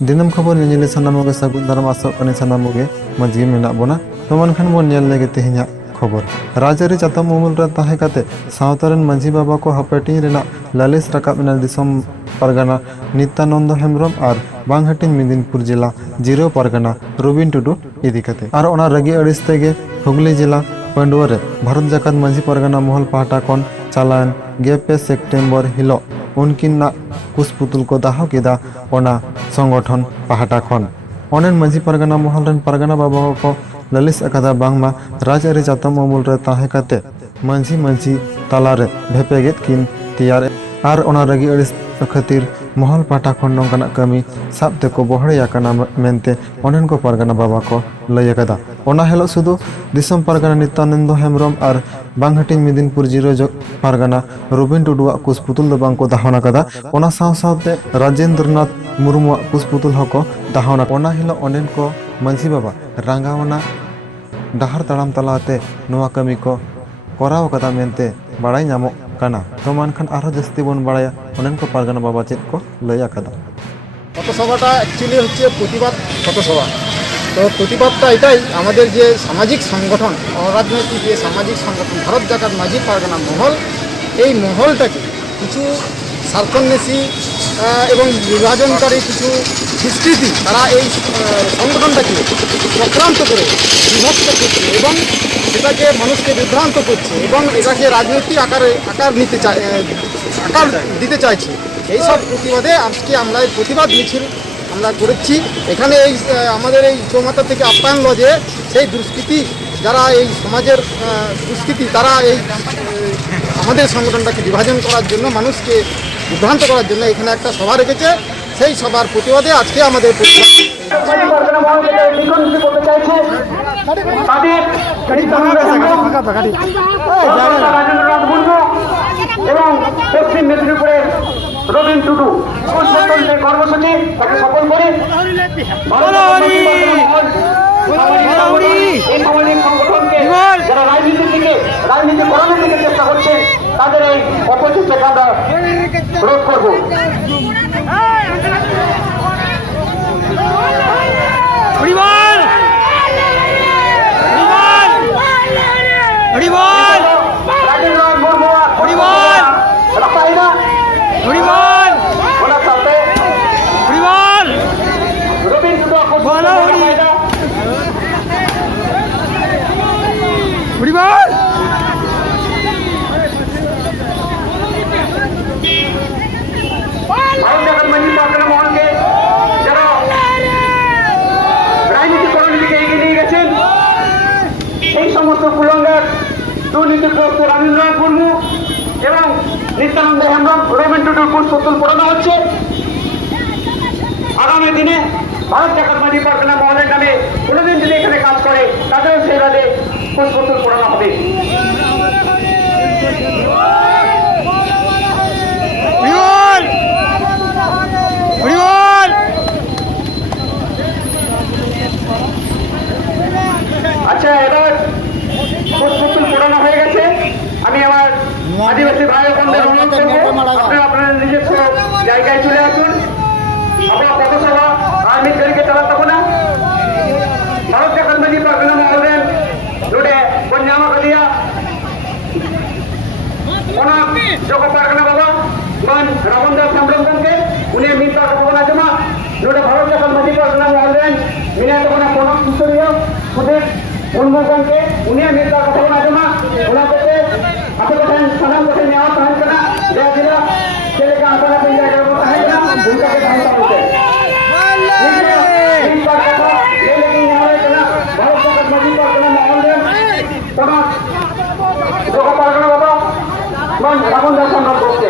दिनम खबर निजिले सानामोगे सागुन दाराम आसोग कने सानामोगे मजगी मेना बोना तो मनखान बोन नेल लेगे तेहिया खबर राजारी चातम उमुल रे ताहे काते सावतारेन मांझी बाबा को हापेटिंग रेना लालिस राकाब मेना दिसम पारगाना नित्यानंद हेम्ब्रम और बांगहाटिन मिदिनपुर जिला जिरो पारगाना रबिन टुडू इदी काते और ओना रगी अड़िस तेगे हुगली जिला पंडुआ रे भारत जाकात मांझी पारगाना महल पाहटा कोन चालान 2 सेप्टेम्बर हिलो उनकिन कुसपुतुल को दाह केदा ओना संगठन पाहटा खन ओनेन मांझी पारगाना महल रेन पारगाना बाबा को ललिस अकादा बांगमा राजारी चातम अमुल रे ताहे काते मांझी मांझी तालारे भेपेगेत किन तियार आर ओना रगी अड़िस खातिर महल पाहटा खन नोंकाना कमी साबते को बहड़े याकाना मेनते ओनेन को पारगाना बाबा को लय अकादा ओना हेलो सुदु दिसम पारगाना नित्यानंद हेम्ब्रम और बांगहाटिन मिदिनपुर जिरो पारगाना रबिन टुडुआ कुसपुतुल दो बांग को दाहना कदा ओना सावते राजेंद्रनाथ मुर्मु कुसपुतुल हको दाहना ओना हेलो ओनेन को मांझी बाबा रांगावना डाहर ताड़ाम तलाते नोआ कमी को कराव कदा मेनते बाड़ाई नामो काना तो मानखान आरो जस्ती बन बाड़ाया ओनेन को पारगाना बाबा चेद को लय आकादा পথসভাটা অ্যাকচুয়ালি হচ্ছে প্রতিবাদ পথসভা। তো প্রতিবাদটা এটাই আমাদের যে সামাজিক সংগঠন অরাজনৈতিক যে সামাজিক সংগঠন ভারত জাকাত মাঝি পারগানা মহল এই মহলটাকে কিছু স্বার্থন্বেষী এবং বিভাজনকারী কিছু দুষ্কৃতী তারা এই সংগঠনটাকে চক্রান্ত করে বিভক্ত করছে এবং সেটাকে মানুষকে বিভ্রান্ত করছে এবং এটাকে রাজনৈতিক আকার দিতে চাইছে। এইসব প্রতিবাদে আজকে আমরা এই প্রতিবাদ মিছিল আমরা করেছি। এখানে এই আমাদের এই চৌমাথা থেকে আপ্যায়ন লজে সেই দুষ্কৃতী যারা এই সমাজের দুষ্কৃতী তারা এই আমাদের সংগঠনটাকে বিভাজন করার জন্য মানুষকে বিভ্রান্ত করার জন্য এখানে একটা সভা রেখেছে। সেই সভার প্রতিবাদে আজকে আমাদের এবং পশ্চিম মেদিনীপুরের রবিন টুডু যে কর্মসূচি তাকে সফল করে এই সামাজিক সংগঠনকে যারা রাজনীতি করানোর দিকে চেষ্টা করছে তাদের এই অপচেষ্টাকে আমরা রোধ করবো। এই সমস্ত কুলঙ্গার দুর্নীতিগ্রস্ত রাজেন্দ্রনাথ মুর্মু এবং নিত্যানন্দ হেমব্রম রবিন টুডুর কুসপুতুল পড়ানো হচ্ছে। আগামী দিনে ভারত জাকাত মাঝি পারগানা মহলের নামে কোনোদিন যদি এখানে কাজ করে তাদেরও সেইভাবে কুসপুতুল পড়ানো হবে। আচ্ছা, এবার কুসপুতুল পড়ানো হয়ে গেছে। আমি আমার আদিবাসী ভাই বোনদের অনুরোধ করবো আপনারা আপনারা নিজস্ব জায়গায় চলে আসুন। আমরা পথসভা আর্মির গাড়িকে চালাতে না ভারত জাকাত মাঝি পারগানা মহলের রোডে পঞ্জামা কালিয়া ওনা যোগ পারগানা বাবা মান রাবণ দাস হেমব্রমকে উনি মিত্র ভবন জমা রোডে ভারত জাকাত মাঝি পারগানা মহলের মিনাত কোনা প্রণব কিশোরীয় সুদেব মুর্মুকে উনি মিত্র ভবন জমা ওনা করতে আপনাদের সালাম করতে নেওয়া তাহলে না দেয়া দিল ছেলেকে আপনারা কোন জায়গায় তাহলে না ভুলটাকে তাহলে হচ্ছে ভারত জাকাত মাঝি পারগানা মহলের প্রণব যোগ পারগানা বাবা মান রাবণ দাস হেমব্রম করতে